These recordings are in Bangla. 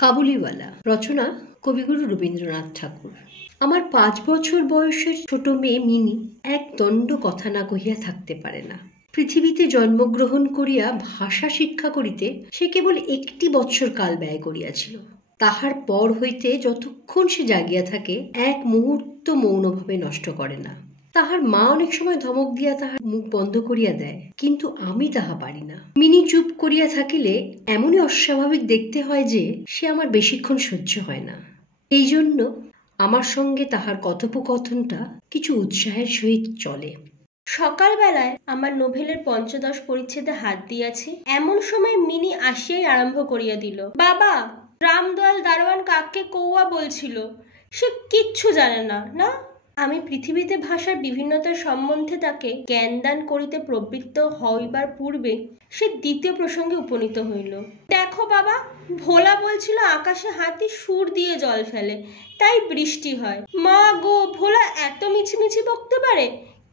কাবুলিওয়ালা। রচনা কবিগুরু রবীন্দ্রনাথ ঠাকুর। আমার 5 বছর বয়সের ছোট মেয়ে মিনি এক দণ্ড কথা না কহিয়া থাকতে পারে না। পৃথিবীতে জন্মগ্রহণ করিয়া ভাষা শিক্ষা করিতে সে কেবল 1 বৎসর কাল ব্যয় করিয়াছিল। তাহার পর হইতে যতক্ষণ সে জাগিয়া থাকে এক মুহূর্ত মৌনভাবে নষ্ট করে না। তাহার মা অনেক সময় ধমক দিয়া তাহার মুখ বন্ধ করিয়া দেয়, কিন্তু আমি তাহা পারি না। মিনি চুপ করিয়া থাকিলে এমনই অস্বাভাবিক দেখতে হয় যে সে আমার বেশিক্ষণ সহ্য হয় না। এই জন্য আমার সঙ্গে তাহার কথোপকথনটা কিছু উৎসাহের সহিত চলে। সকালবেলায় আমার নোভেলের ৫ম পরিচ্ছেদে হাত দিয়াছি, এমন সময় মিনি আসিয়াই আরম্ভ করিয়া দিল। বাবা, রামদয়াল দারোয়ান কাককে কৌয়া বলছিল, সে কিচ্ছু জানে না। না, আমি পৃথিবীতে ভাষার বিভিন্নতার সম্বন্ধে তাকে জ্ঞানদান করিতে প্রবৃত্ত হইবার পূর্বে সে দ্বিতীয় প্রসঙ্গে উপনীত হইল। দেখো বাবা, ভোলা বলছিল আকাশে হাতি সুর দিয়ে জল ফেলে, তাই বৃষ্টি হয়। মা গো, ভোলা এত মিছিমিছি বকতে পারে?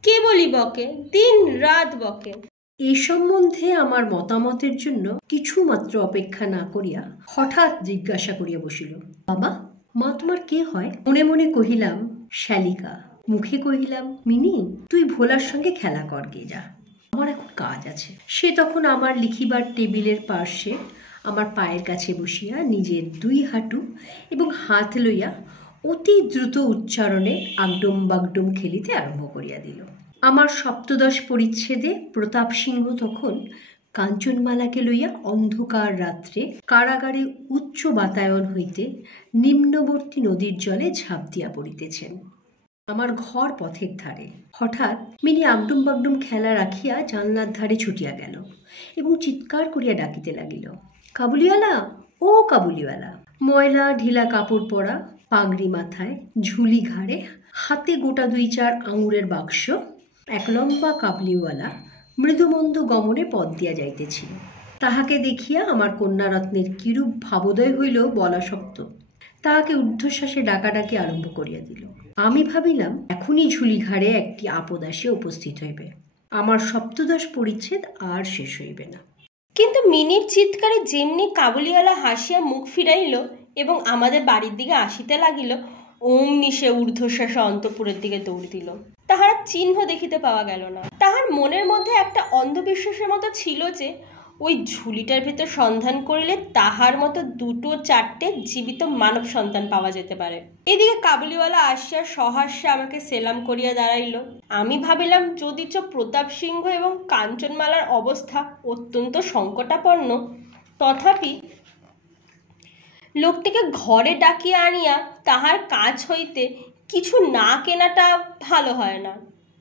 কেবলই বকে, দিন রাত বকে। এই সম্বন্ধে আমার মতামতের জন্য কিছু মাত্র অপেক্ষা না করিয়া হঠাৎ জিজ্ঞাসা করিয়া বসিল, বাবা, মা তোমার কে হয়? মনে মনে কহিলাম, শ্যালিকা। মুখে কহিলাম, মিনি, তুই ভোলার সঙ্গে খেলা কর গে যা, আমার এখন কাজ আছে। সে তখন আমার লিখিবার টেবিলের পার্শ্বে আমার পায়ের কাছে বসিয়া নিজের 2 হাঁটু এবং হাত লইয়া অতি দ্রুত উচ্চারণে আগডুম বাগডুম খেলিতে আরম্ভ করিয়া দিল। আমার 7ম পরিচ্ছেদে প্রতাপ সিংহ তখন কাঞ্চনমালাকে লইয়া অন্ধকার রাত্রে কারাগারে উচ্চ বাতায়ন হইতে নিম্নবর্তী নদীর জলে ঝাঁপ দিয়া পড়িতেছেন। আমার ঘর পথের ধারে। হঠাৎ মিনি আগডুম বাগডুম খেলা রাখিয়া জানলার ধারে ছুটিয়া গেল এবং চিৎকার করিয়া ডাকিতে লাগিল, কাবুলিওয়ালা, ও কাবুলিওয়ালা। ময়লা ঢিলা কাপড় পরা, পাগড়ি মাথায়, ঝুলি ঘাড়ে, হাতে গোটা 2-4 আঙুরের বাক্স, এক লম্বা কাবুলিওয়ালা মৃদুমন্দ গমনে পথ দিয়া যাইতেছিল। তাহাকে দেখিয়া আমার কন্যারত্নের কিরূপ ভাবোদয় হইল বলা শক্ত। তাহাকে ঊর্ধ্বশ্বাসে ডাকাডাকি আরম্ভ করিয়া দিল। আমি ভাবিলাম এখনই ঝুলি ঘাড়ে একটি আপদ আসিয়া উপস্থিত হইবে, আমার 7ম পরিচ্ছেদ আর শেষ হইবে না। কিন্তু মিনির চিৎকারে যেমনি কাবুলিওয়ালা হাসিয়া মুখ ফিরাইল এবং আমাদের বাড়ির দিকে আসিতে লাগিল, অমনি সে ঊর্ধ্বশ্বাসে অন্তঃপুরের দিকে দৌড় দিল। তাহার চিহ্ন দেখিতে পাওয়া গেল না। তাহার মনের মধ্যে একটা অন্ধবিশ্বাসের মতো ছিল যে ওই ঝুলিটার ভেতর সন্ধান করিলে তাহার মতো 2-4টে জীবিত মানব সন্তান পাওয়া যেতে পারে। এদিকে কাবুলিওয়ালা আসিয়া সহাস্যে আমাকে সেলাম করিয়া দাঁড়াইল। আমি ভাবিলাম যদিচ প্রতাপ সিংহ এবং কাঞ্চনমালার অবস্থা অত্যন্ত সংকটাপন্ন, তথাপি লোকটিকে ঘরে ডাকিয়া আনিয়া তাহার কাছ হইতে কিছু না কেনাটা ভালো হয় না।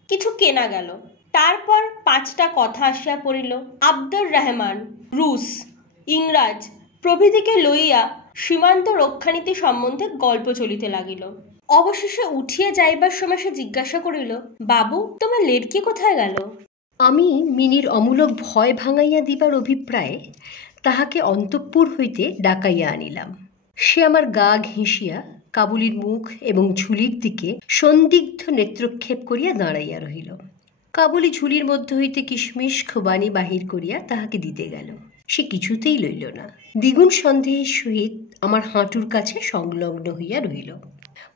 কিছু কেনা গেল। তারপর 5টা কথা আসিয়া পড়িল। আব্দুর রহমান, রুশ, ইংরাজ প্রভৃতিকে লইয়া সীমান্ত রক্ষানীতি সম্বন্ধে গল্প চলিতে লাগিল। অবশেষে উঠিয়া যাইবার সময় সে জিজ্ঞাসা করিল, বাবু, তোমার লেডকি কোথায় গেল? আমি মিনির অমূলক ভয় ভাঙাইয়া দিবার অভিপ্রায়ে তাহাকে অন্তঃপুর হইতে ডাকাইয়া আনিলাম। সে আমার গা ঘেঁষিয়া কাবুলির মুখ এবং ঝুলির দিকে সন্দিগ্ধ নেত্রক্ষেপ করিয়া দাঁড়াইয়া রহিল। কাবুলি ঝুলির মধ্য হইতে কিশমিশ খোবানি বাহির করিয়া তাহাকে দিতে গেল। সে কিছুতেই লইল না। দ্বিগুণ সন্দেহের সহিত আমার হাঁটুর কাছে সংলগ্ন হইয়া রহিল।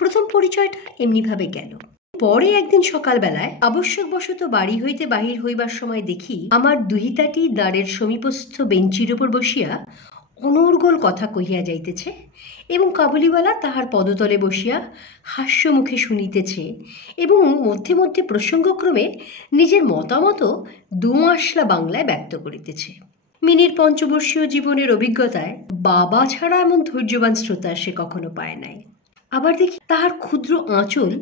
প্রথম পরিচয়টা এমনিভাবে গেল। পরে একদিন সকালবেলায় আবশ্যকবশত বাড়ি হইতে বাহির হইবার সময় দেখি আমার দুহিতাটি দ্বারের সমীপস্থ বেঞ্চির উপর বসিয়া অনর্গল কথা কহিয়া যাইতেছে এবং কাবুলিওয়ালা তাহার পদতলে বসিয়া হাস্য মুখে শুনিতেছে এবং মধ্যে মধ্যে প্রসঙ্গক্রমে নিজের মতামত দোআঁশলা বাংলায় ব্যক্ত করিতেছে। মিনির 5বর্ষীয় জীবনের অভিজ্ঞতায় বাবা ছাড়া এমন ধৈর্যবান শ্রোতা সে কখনো পায় নাই। আবার দেখি তাহার ক্ষুদ্র আঁচল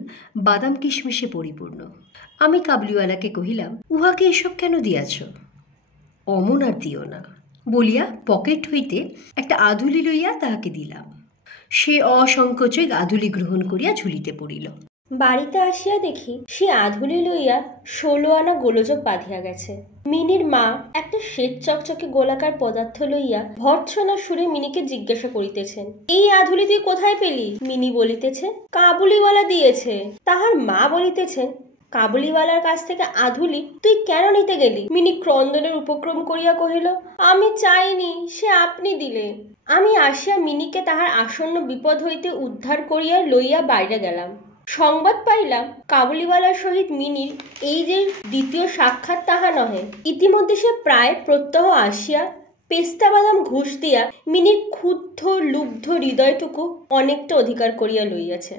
বাদাম কিশমিশে পরিপূর্ণ। আমি কাবুলিওয়ালাকে কহিলাম, উহাকে এসব কেন দিয়াছ? অমন আর দিও না বলিয়া পকেট হইতে একটা আধুলি লইয়া তাহাকে দিলাম। সে অসংকোচে আধুলি গ্রহণ করিয়া ঝুলিতে পড়িল। বাড়িতে আসিয়া দেখি সে আধুলি লইয়া 16 আনা গোলযোগ বাঁধিয়া গেছে। মিনির মা একটা শ্বেত চকচকে গোলাকার পদার্থ লইয়া ভর্ৎসনা সুরে মিনিকে জিজ্ঞাসা করিতেছেন, এই আধুলি তুই কোথায় পেলি? মিনি বলিতেছে, কাবুলিওয়ালা দিয়েছে। তাহার মা বলিতেছেন, কাবুলিওয়ালার কাছ থেকে আধুলি তুই কেন নিতে গেলি? মিনি ক্রন্দনের উপক্রম করিয়া কহিল, আমি চাইনি, সে আপনি দিলে। আমি আসিয়া মিনিকে তাহার আসন্ন বিপদ হইতে উদ্ধার করিয়া লইয়া বাইরে গেলাম। সংবাদ পাইলাম কাবুলিওয়ালার সহিত মিনির এই যে দ্বিতীয় সাক্ষাৎ তাহা নহে, ইতিমধ্যে সে প্রায় প্রত্যহ আসিয়া পেস্তা বাদাম ঘুষ দিয়া মিনির ক্ষুব্ধ লুব্ধ হৃদয়টুকু অনেকটা অধিকার করিয়া লইয়াছে।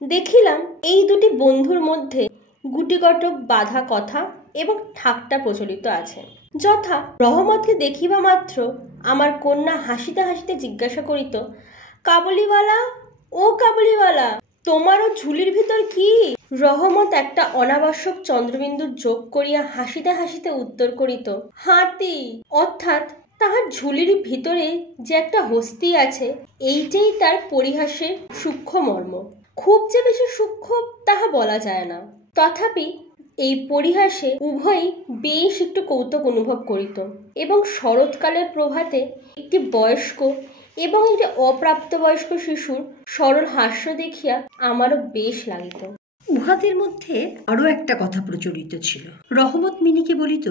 দেখিলাম এই দুটি বন্ধুর মধ্যে গুটিকটক বাঁধা কথা এবং ঠাট্টা প্রচলিত আছে। যথা, রহমতকে দেখিবা মাত্র আমার কন্যা হাসিতে হাসিতে জিজ্ঞাসা করিত, কাবুলিওয়ালা, ও কাবুলিওয়ালা, তোমারও ঝুলির ভিতর কি? রহমত একটা অনাবশ্যক চন্দ্রবিন্দুর যোগ করিয়া হাসিতে হাসিতে উত্তর করিত, হাতি। অর্থাৎ তাহার ঝুলির ভিতরে যে একটা হস্তি আছে, এইটাই তার পরিহাসের সূক্ষ্ম মর্ম। খুব যে বেশি সূক্ষ্ম তাহা বলা যায় না, তথাপি এই পরিহাসে উভয়ই বেশ একটু কৌতুক অনুভব করিত এবং শরৎকালের প্রভাতে একটি বয়স্ক এবং একটি অপ্রাপ্তবয়স্ক শিশুর সরল হাস্য দেখিয়া আমারও বেশ লাগিত। উহাদের মধ্যে আরো একটা কথা প্রচলিত ছিল। রহমত মিনিকে বলিত,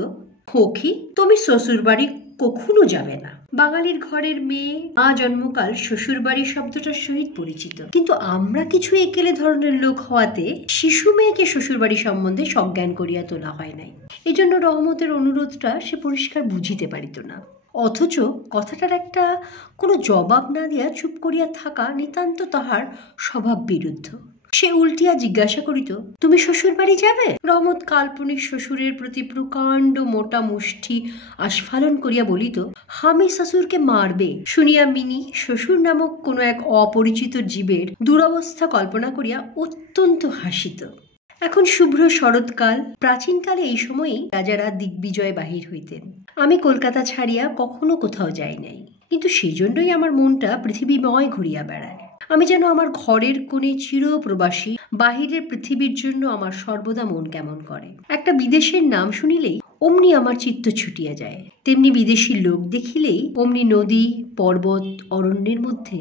সখী, তুমি শ্বশুর বাড়ি কখনো যাবে না। বাঙালির ঘরের মেয়ে মা জন্মকাল শ্বশুর বাড়ি শব্দটার সহিত পরিচিত, কিন্তু আমরা কিছু একেলে ধরনের লোক হওয়াতে শিশু মেয়েকে শ্বশুর বাড়ি সম্বন্ধে সজ্ঞান করিয়া তোলা হয় নাই। এই জন্য রহমতের অনুরোধটা সে পরিষ্কার বুঝিতে পারিত না। অথচ কথাটার একটা কোনো জবাব না দিয়া চুপ করিয়া থাকা নিতান্ত তাহার স্বভাব বিরুদ্ধ। সে উল্টিয়া জিজ্ঞাসা করিত, তুমি শ্বশুর বাড়ি যাবে? রহমত কাল্পনিক শ্বশুরের প্রতি প্রকাণ্ড মোটা মুষ্টি আস্ফালন করিয়া বলিত, হামি শ্বশুরকে মারবে। শুনিয়া মিনি শ্বশুর নামক কোনো এক অপরিচিত জীবের দুরবস্থা কল্পনা করিয়া অত্যন্ত হাসিত। এখন শুভ্র শরৎকাল। প্রাচীনকালে এই সময়েই রাজারা দিগ্বিজয় বাহির হইতেন। আমি কলকাতা ছাড়িয়া কখনো কোথাও যাই নাই, কিন্তু সেজন্যই আমার মনটা পৃথিবীময় ঘুরিয়া বেড়ায়। আমি যেন আমার ঘরের কোণে চিরপ্রবাসী, বাহিরের পৃথিবীর জন্য আমার সর্বদা মন কেমন করে। একটা বিদেশের নাম শুনিলেই অমনি আমার চিত্ত ছুটিয়া যায়, তেমনি বিদেশি লোক দেখিলেই অমনি নদী, পর্বত, অরণ্যের মধ্যে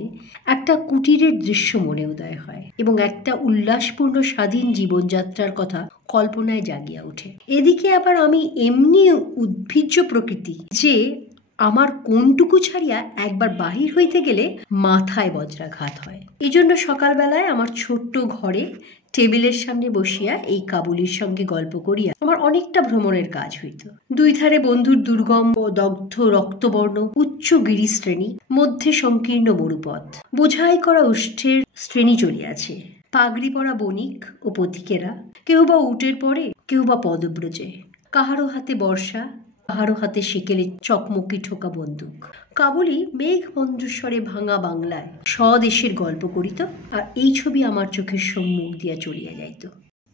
একটা কুটিরের দৃশ্য মনে উদয় হয় এবং একটা উল্লাসপূর্ণ স্বাধীন জীবনযাত্রার কথা কল্পনায় জাগিয়া ওঠে। এদিকে আবার আমি এমনি উদ্ভিজ্জ প্রকৃতি যে আমার কোনটুকু ছাড়িয়া একবার বাহির হইতে গেলে মাথায় বজ্রাঘাত হয়। এই জন্য সকালবেলায় আমার ছোট্ট ঘরে টেবিলের সামনে বসিয়া এই কাবুলির সঙ্গে গল্প করিয়া আমার অনেকটা ভ্রমণের কাজ হইত। দুই ধারে বন্ধুর দুর্গম ও দগ্ধ রক্তবর্ণ উচ্চ গিরিশ্রেণী, মধ্যে সংকীর্ণ মরুপথ, বোঝাই করা ওষ্ঠের শ্রেণী চলিয়াছে। পাগড়ি পরা বণিক ও পথিকেরা, কেউ বা উটের পরে, কেউ বা পদব্রজে, কাহারো হাতে বর্ষা, কাহারো হাতে সেকেলে চকমকি ঠোকা বন্দুক। কাবুলি মেঘ মঞ্জুস্বরে ভাঙা বাংলায় স্বদেশের গল্প করিত, আর এই ছবি আমার চোখের সম্মুখ দিয়া চলিয়া যাইত।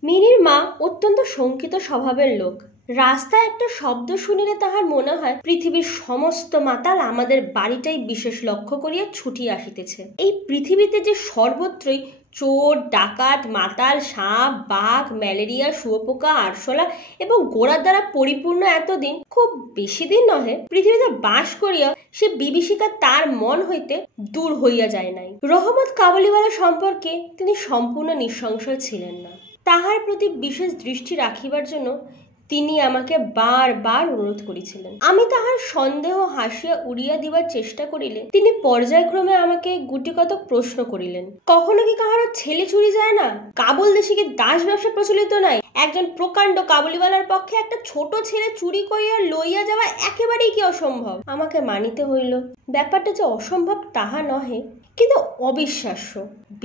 মিনির মা অত্যন্ত শঙ্কিত স্বভাবের লোক। রাস্তায় একটা শব্দ শুনিলে তাহার মনে হয় পৃথিবীর সমস্ত মাতাল আমাদের বাড়িটাই বিশেষ লক্ষ্য করিয়া ছুটিয়া আসিতেছে। এই পৃথিবীতে যে সর্বত্রই চোর, ডাকাত, মাতাল, সাপ, বাঘ, ম্যালেরিয়া, শুয়োপোকা, আরশোলা এবং গোড়ার দ্বারা পরিপূর্ণ এতদিন, খুব বেশি দিন নহে, পৃথিবীতে বাস করিয়া সে বিভীষিকা তার মন হইতে দূর হইয়া যায় নাই। রহমত কাবুলিওয়ালা সম্পর্কে তিনি সম্পূর্ণ নিঃসংশয় ছিলেন না। তাহার প্রতি বিশেষ দৃষ্টি রাখিবার জন্য তিনি আমাকে বারবার অনুরোধ করেছিলেন। আমি তাহার সন্দেহ হাসিয়া উড়িয়া দিবার চেষ্টা করিলে তিনি পর্যায়ক্রমে আমাকে গুটিকতক প্রশ্ন করিলেন। কখনো কি কাহারও ছেলে চুরি যায় না? কাবুল দেশে কি দাস ব্যবসা প্রচলিত নাই? একজন প্রকাণ্ড কাবুলিওয়ালার পক্ষে একটা ছোট ছেলে চুরি করিয়া লইয়া যাওয়া একেবারেই কি অসম্ভব? আমাকে মানিতে হইল ব্যাপারটা যে অসম্ভব তাহা নহে, কিন্তু অবিশ্বাস্য।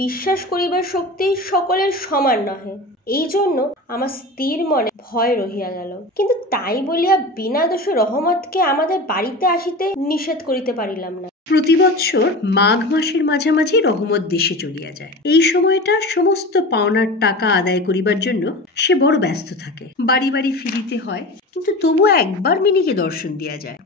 বিশ্বাস করিবার শক্তি সকলের সমান নহে। এই জন্য আমার স্থির মনে ভয় রহিয়া গেল। কিন্তু তাই বলিয়া বিনা দোষে রহমতকে আমাদের বাড়িতে আসিতে নিষেধ করিতে পারিলাম না। প্রতি বৎসর মাঘ মাসের মাঝামাঝি রহমত দেশে চলিয়া যায়। এই সময়টা সমস্ত পাওনার টাকা আদায় করিবার জন্য সে বড় ব্যস্ত থাকে। বাড়ি বাড়ি ফিরিতে হয়, কিন্তু তবু একবার মিনিকে দর্শন দিয়া যায়।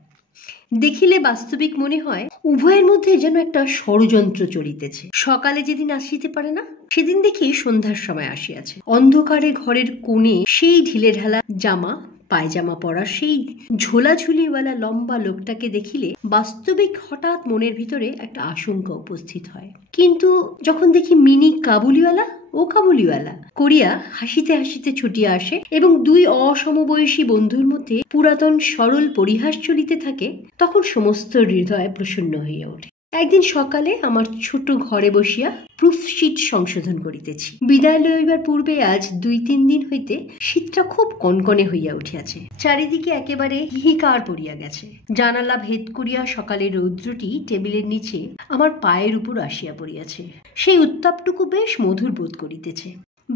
দেখিলে বাস্তবিক মনে হয় উভয়ের মধ্যে যেন একটা ষড়যন্ত্র চলিতেছে। সকালে যেদিন আসিতে পারে না, সেদিন দেখি সন্ধ্যার সময় আসিয়াছে। অন্ধকারে ঘরের কোণে সেই ঢিলে ঢালা জামা, পায়জামা পরা সেই ঝোলাঝুলিওয়ালা লম্বা লোকটাকে দেখিলে বাস্তবিক হঠাৎ মনের ভিতরে একটা আশঙ্কা উপস্থিত হয়। কিন্তু যখন দেখি মিনি কাবুলিওয়ালা ও কাবুলিওয়ালা করিয়া হাসিতে হাসিতে ছুটিয়া আসে এবং দুই অসমবয়সী বন্ধুর মধ্যে পুরাতন সরল পরিহাস চলিতে থাকে, তখন সমস্ত হৃদয় প্রসন্ন হইয়া ওঠে। একদিন সকালে আমার ছোট ঘরে বসিয়া প্রুফশিট সংশোধন করিতেছি। বিদায় লইবার পূর্বে আজ 2-3 দিন হইতে শীতটা খুব কনকনে হইয়া উঠিয়াছে। চারিদিকে একেবারে হিহিকার পড়িয়া গেছে। জানালা ভেদ করিয়া সকালের রৌদ্রটি টেবিলের নিচে আমার পায়ের উপর আসিয়া পড়িয়াছে। সেই উত্তাপটুকু বেশ মধুর বোধ করিতেছে।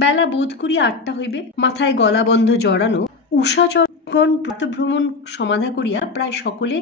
বেলা বোধ করিয়া 8টা হইবে। মাথায় গলাবন্ধ জড়ানো উষাচরগণ প্রাতভ্রমণ সমাধা করিয়া প্রায় সকলে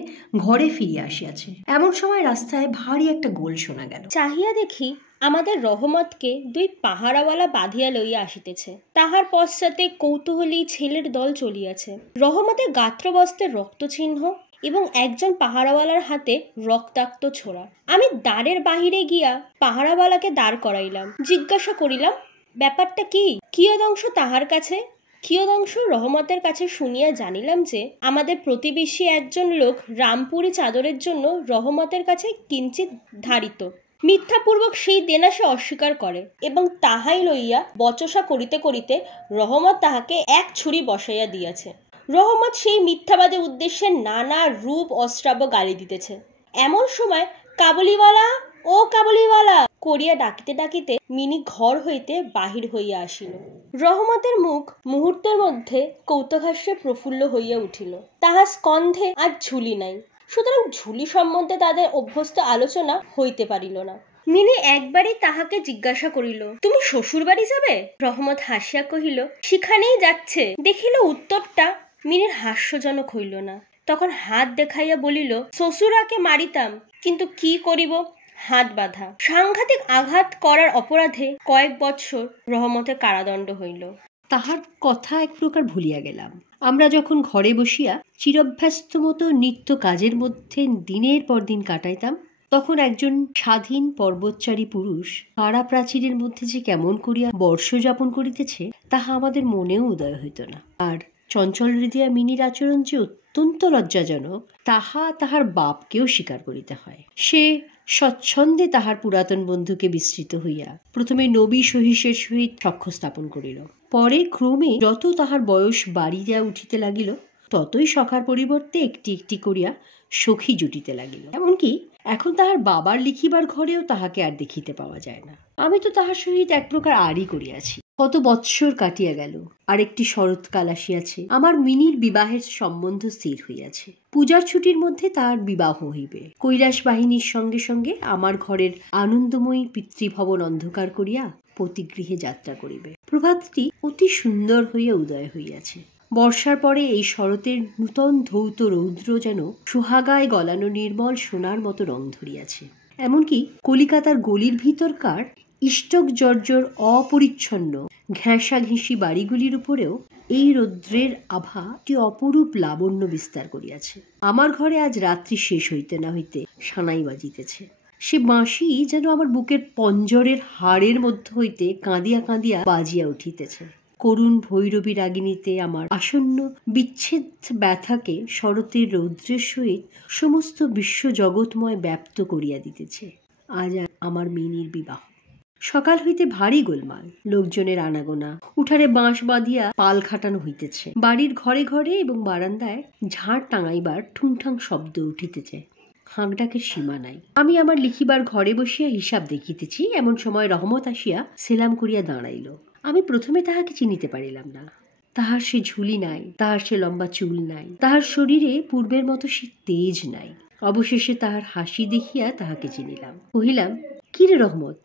ঘরে ফিরিয়া আসিয়াছে। এমন সময় রাস্তায় ভারী একটা গোল শোনা গেল। চাহিয়া দেখি আমাদের রহমতকে 2 পাহারাওয়ালা বাঁধিয়া লইয়া আসিতেছে। তাহার পশ্চাতে কৌতূহলী ছেলের দল চলিয়াছে। রহমতের গাত্রবস্ত্রে রক্তচিহ্ন এবং একজন পাহারাওয়ালার হাতে রক্তাক্ত ছোড়া। আমি দ্বারের বাহিরে গিয়া পাহারাওয়ালাকে দাঁড় করাইলাম। জিজ্ঞাসা করিলাম, ব্যাপারটা কি? কিয়দংশ তাহার কাছে, কিয়দংশ রহমতের কাছে শুনিয়া জানিলাম যে আমাদের প্রতিবেশী একজন লোক রামপুরি চাদরের জন্য রহমতের কাছে কিঞ্চিত ধারিত। মিথ্যাপূর্বক সেই দেনা সে অস্বীকার করে এবং তাহাই লইয়া বচসা করিতে করিতে রহমত তাহাকে এক ছুরি বসাইয়া দিয়াছে। রহমত সেই মিথ্যাবাদের উদ্দেশ্যে নানা রূপ অশ্রাব্য গালি দিতেছে। এমন সময় কাবুলিওয়ালা, ও কাবুলিওয়ালা করিয়া ডাকিতে ডাকিতে মিনি ঘর হইতে বাহির হইয়া আসিল। রহমতের মুখ মুহূর্তের মধ্যে কৌতুকহাস্যে প্রফুল্ল হইয়া উঠিল। তাহার স্কন্ধে আজ ঝুলি নাই, সুতরাং ঝুলি সম্বন্ধে তাদের অভ্যস্ত আলোচনা হইতে পারিল না। মিনি একবারই তাহাকে জিজ্ঞাসা করিল, তুমি শ্বশুর বাড়ি যাবে? রহমত হাসিয়া কহিল, সেখানেই যাচ্ছে। দেখিল উত্তরটা মিনির হাস্যজনক হইল না। তখন হাত দেখাইয়া বলিল, শ্বশুরাকে মারিতাম, কিন্তু কি করিব, হাত বাঁধা। সাংঘাতিক আঘাত করার অপরাধে কয়েক বৎসর রহমতের কারাদণ্ড হইল। তাহার কথা এক প্রকার ভুলিয়া গেলাম। আমরা যখন ঘরে বসিয়া চিরভ্যস্ত মতো নিত্য কাজের মধ্যে দিনের পর দিন কাটাইতাম, তখন একজন স্বাধীন পর্বতচারী পুরুষ কারা প্রাচীরের মধ্যে যে কেমন করিয়া বর্ষ যাপন করিতেছে তাহা আমাদের মনেও উদয় হইত না। আর চঞ্চল হৃদয়া মিনির আচরণ যে অত্যন্ত লজ্জাজনক তাহা তাহার বাপকেও স্বীকার করিতে হয়। সে স্বচ্ছন্দে তাহার পুরাতন বন্ধুকে বিস্তৃত হইয়া প্রথমে নবী সহিসের সহিত সখ্য স্থাপন করিল। পরে ক্রমে যত তাহার বয়স বাড়িয়া উঠিতে লাগিল ততই সখার পরিবর্তে একটি একটি করিয়া সখী জুটিতে লাগিল। এমনকি এখন তাহার বাবার লিখিবার ঘরেও তাহাকে আর দেখিতে পাওয়া যায় না। আমি তো তাহার সহিত এক প্রকার আড়ি করিয়াছি। কত বৎসর কাটিয়া গেল, আরেকটি শরৎকাল আসিয়াছে। আমার মিনির বিবাহের সম্বন্ধ স্থির হইয়াছে। পূজার ছুটির মধ্যে তার বিবাহ হইবে। কৈলাস বাহিনীর সঙ্গে সঙ্গে আমার ঘরের আনন্দময়ী পিতৃভবন অন্ধকার করিয়া পতিগৃহে যাত্রা করিবে। প্রভাতটি অতি সুন্দর হইয়া উদয় হইয়াছে। বর্ষার পরে এই শরতের নূতন ধৌত রৌদ্র যেন সুহাগায় গলানো নির্মল সোনার মতো রং ধরিয়াছে। এমনকি কলিকাতার গলির ভিতরকার ইষ্টক জর্জর অপরিচ্ছন্ন ঘেঁষাঘেঁষি বাড়িগুলির উপরেও এই রৌদ্রের আভা একটি অপরূপ লাবণ্য বিস্তার করিয়াছে। আমার ঘরে আজ রাত্রি শেষ হইতে না হইতে সানাই বাজিতেছে। সে বাঁশি যেন আমার বুকের পঞ্জরের হাড়ের মধ্য হইতে কাঁদিয়া কাঁদিয়া বাজিয়া উঠিতেছে। করুণ ভৈরবী রাগিনীতে আমার আসন্ন বিচ্ছেদ ব্যথাকে শরতের রৌদ্রের সহিত সমস্ত বিশ্ব জগৎময় ব্যাপ্ত করিয়া দিতেছে। আজ আমার মিনির বিবাহ। সকাল হইতে ভারী গোলমাল, লোকজনের আনাগোনা, উঠানে বাঁশ বাঁধিয়া পাল খাটানো হইতেছে। বাড়ির ঘরে ঘরে এবং বারান্দায় ঝাড় টাঙাইবার ঠুংঠাং শব্দ উঠিতেছে। হাঁকডাকের সীমা নাই। আমি আমার লিখিবার ঘরে বসিয়া হিসাব দেখিতেছি, এমন সময় রহমত আসিয়া সেলাম করিয়া দাঁড়াইল। আমি প্রথমে তাহাকে চিনিতে পারিলাম না। তাহার সে ঝুলি নাই, তাহার সে লম্বা চুল নাই, তাহার শরীরে পূর্বের মতো সে তেজ নাই। অবশেষে তাহার হাসি দেখিয়া তাহাকে চিনিলাম। কহিলাম, কি রে রহমত,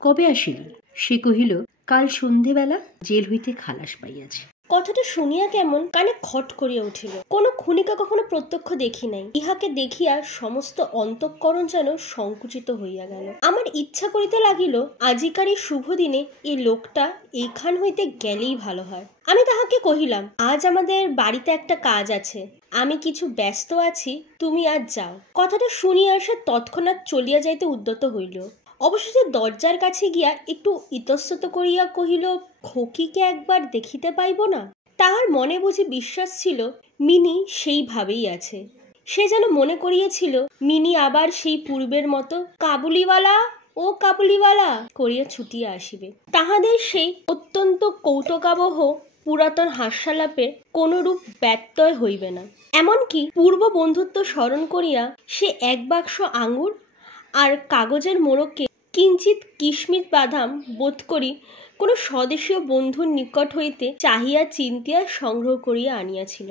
কবে আসিলি? সে কহিল, কাল সন্ধেবেলা জেল হইতে খালাস পাইয়াছি। কথাটা শুনিয়া কেমন কানে খট করিয়া উঠিল। কোন ক্ষণিকা কখনো প্রত্যক্ষ দেখি নাই। ইহাকে দেখিয়া সমস্ত অন্তঃকরণ যেন সংকুচিত হইয়া গেল। আমার ইচ্ছা করিতে লাগিল আজিকার এই শুভ দিনে এই লোকটা এইখান হইতে গেলেই ভালো হয়। আমি তাহাকে কহিলাম, আজ আমাদের বাড়িতে একটা কাজ আছে, আমি কিছু ব্যস্ত আছি, তুমি আজ যাও। কথাটা শুনিয়া সে তৎক্ষণাৎ চলিয়া যাইতে উদ্যত হইল। অবশেষে দরজার কাছে গিয়া একটু ইতস্তত করিয়া কহিল, খোকিকে একবার দেখিতে পাইব না? তাহার মনে বুঝি বিশ্বাস ছিল মিনি সেইভাবেই আছে। সে যেন মনে করিয়াছিল মিনি আবার সেই পূর্বের মতো কাবুলিওয়ালা, ও কাবুলিওয়ালা করিয়া ছুটিয়া আসিবে। তাহাদের সেই অত্যন্ত কৌতুকাবহ পুরাতন হাস্যালাপের কোনরূপ ব্যত্যয় হইবে না। এমনকি পূর্ব বন্ধুত্ব স্মরণ করিয়া সে এক বাক্স আঙুর আর কাগজের মোড়কে কিঞ্চিত কিশমিশ বাদাম বোধ করি কোনো স্বদেশীয় বন্ধুর নিকট হইতে চাহিয়া চিন্তিয়া সংগ্রহ করিয়া আনিয়াছিল।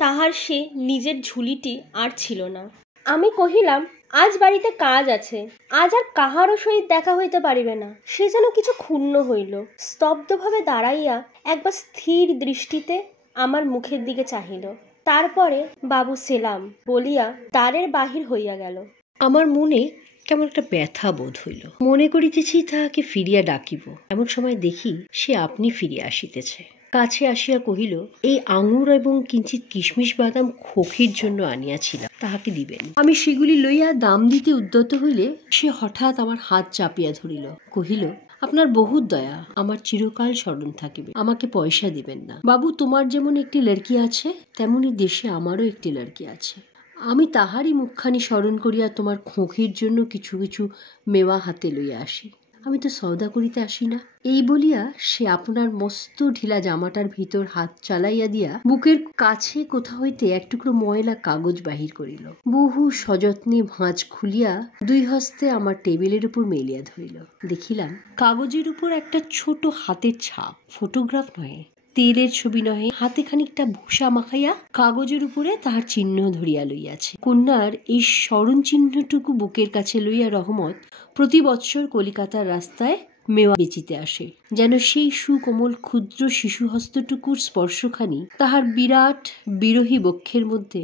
তাহার সে নিজের ঝুলিটি আর ছিল না। আমি কহিলাম, আজ বাড়িতে কাজ আছে, আজ আর কাহারও সহিত দেখা হইতে পারিবে না। সে যেন কিছু ক্ষুণ্ণ হইল, স্তব্ধভাবে দাঁড়াইয়া একবার স্থির দৃষ্টিতে আমার মুখের দিকে চাহিল, তারপরে বাবু সেলাম বলিয়া দ্বারের বাহির হইয়া গেল। আমার মনে কেমন একটা ব্যথা বোধ হইল। মনে করিতেছি তাহাকে ফিরিয়া ডাকিব, এমন সময় দেখি সে আপনি ফিরিয়া আসিতেছে। কাছে আসিয়া কহিল, এই আঙুর এবং কিঞ্চিত কিশমিশ বাদাম খোকির জন্য আনিয়াছিলাম, তাহাকে দিবেন। আমি সেগুলি লইয়া দাম দিতে উদ্যত হইলে সে হঠাৎ আমার হাত চাপিয়া ধরিল, কহিল, আপনার বহুত দয়া, আমার চিরকাল স্মরণ থাকিবে, আমাকে পয়সা দিবেন না। বাবু, তোমার যেমন একটি লড়কি আছে, তেমনি দেশে আমারও একটি লড়কি আছে। আমি তাহারই মুখখানি স্মরণ করিয়া তোমার খোঁখির জন্য কিছু কিছু মেওয়া হাতে লইয়া আসি। আমি তো সওদা করিতে আসি না। এই বলিয়া সে আপনার মস্ত ঢিলা জামাটার ভিতর হাত চালাইয়া দিয়া বুকের কাছে কোথা হইতে এক টুকরো ময়লা কাগজ বাহির করিল। বহু সযত্নে ভাঁজ খুলিয়া দুই হস্তে আমার টেবিলের উপর মেলিয়া ধরিল। দেখিলাম কাগজের উপর একটা ছোট হাতের ছাপ, ফটোগ্রাফ নহে, তেলের ছবি নহে, হাতে খানিকটা ভূষা মাখাইয়া কাগজের উপরে তাহার চিহ্ন ধরিয়া লইয়াছে। কন্যার এই স্মরণ চিহ্নটুকু বুকের কাছে লইয়া রহমত প্রতি বৎসর কলিকাতার রাস্তায় মেওয়া বেচিতে আসে, যেন সেই সুকোমল ক্ষুদ্র শিশু হস্তটুকুর স্পর্শখানি তাহার বিরাট বিরোহী বক্ষের মধ্যে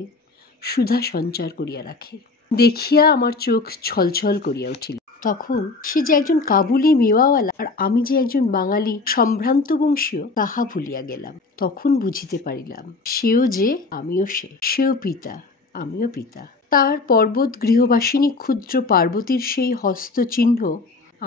সুধা সঞ্চার করিয়া রাখে। দেখিয়া আমার চোখ ছলছল করিয়া উঠিল। তখন সে যে একজন কাবুলি মেওয়াওয়ালা আর আমি যে একজন বাঙালি সম্ভ্রান্ত বংশীয়, তাহা ভুলিয়া গেলাম। তখন বুঝিতে পারিলাম সেও যে, আমিও সে, সেও পিতা, আমিও পিতা। তার পর্বত গৃহবাসিনী ক্ষুদ্র পার্বতীর সেই হস্তচিহ্ন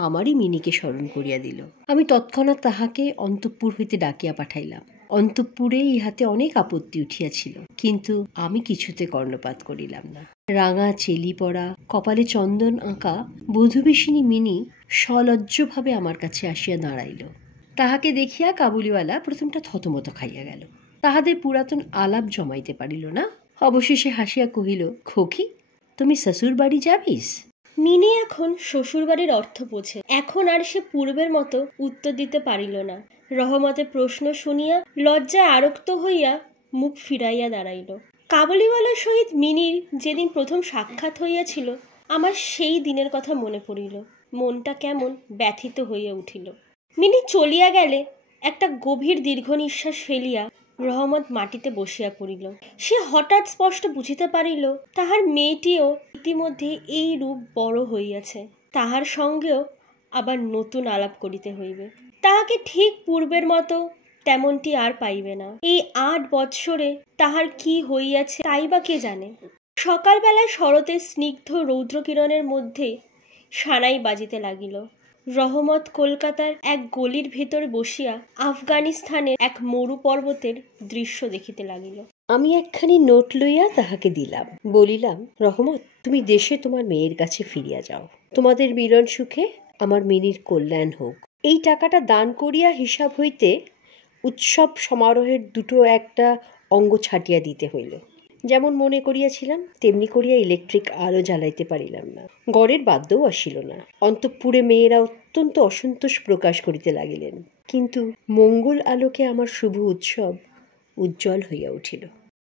আমারই মিনিকে স্মরণ করিয়া দিল। আমি তৎক্ষণাৎ তাহাকে অন্তঃপুর হইতে ডাকিয়া পাঠাইলাম। অন্তঃপুরে ইহাতে অনেক আপত্তি উঠিয়াছিল, কিন্তু আমি কিছুতে কর্ণপাত করিলাম না। রাঙা চেলি পরা, কপালে চন্দন আঁকা বধূবেশিনী মিনি সলজ্জভাবে আমার কাছে আসিয়া দাঁড়াইল। তাহাকে দেখিয়া কাবুলিওয়ালা প্রথমটা থতমত খাইয়া গেল। তাহাদের পুরাতন আলাপ জমাইতে পারিল না। অবশেষে হাসিয়া কহিল, খোকি, তুমি শ্বশুর বাড়ি যাবিস? মিনি এখন শ্বশুরবাড়ির অর্থ বোঝে। এখন আর সে পূর্বের মতো উত্তর দিতে পারিল না। রহমতের প্রশ্ন শুনিয়া লজ্জায় আরক্ত হইয়া মুখ ফিরাইয়া দাঁড়াইল। কাবুলিওয়ালার সহিত মিনির যেদিন প্রথম সাক্ষাৎ হইয়াছিল, আমার সেই দিনের কথা মনে পড়িল। মনটা কেমন ব্যথিত হইয়া উঠিল। মিনি চলিয়া গেলে একটা গভীর দীর্ঘ নিঃশ্বাস ফেলিয়া রহমত মাটিতে বসিয়া পড়িল। সে হঠাৎ স্পষ্ট বুঝিতে পারিল তাহার মেয়েটিও ইতিমধ্যে এই রূপ বড় হইয়াছে। তাহার সঙ্গেও আবার নতুন আলাপ করিতে হইবে। তাহাকে ঠিক পূর্বের মতো তেমনটি আর পাইবে না। এই 8 বৎসরে তাহার কি হইয়াছে তাই বা কে জানে। সকালবেলায় শরতের স্নিগ্ধ রৌদ্রকিরণের মধ্যে সানাই বাজিতে লাগিল। রহমত কলকাতার এক গলির ভেতর বসিয়া আফগানিস্তানের এক মরু পর্বতের দৃশ্য দেখিতে লাগিল। আমি একখানি নোট লইয়া তাহাকে দিলাম। বলিলাম, রহমত, তুমি দেশে তোমার মেয়ের কাছে ফিরিয়া যাও। তোমাদের মিলন সুখে আমার মিনির কল্যাণ হোক। এই টাকাটা দান করিয়া হিসাব হইতে উৎসব সমারোহের দুটো একটা অঙ্গ ছাটিয়া দিতে হইল। যেমন মনে করিয়াছিলাম তেমনি করিয়া ইলেকট্রিক আলো জ্বালাইতে পারিলাম না। গড়ের বাদ্যও আসিল না। অন্তঃপুরে মেয়েরা অত্যন্ত অসন্তোষ প্রকাশ করিতে লাগিলেন, কিন্তু মঙ্গল আলোকে আমার শুভ উৎসব উজ্জ্বল হইয়া উঠিল।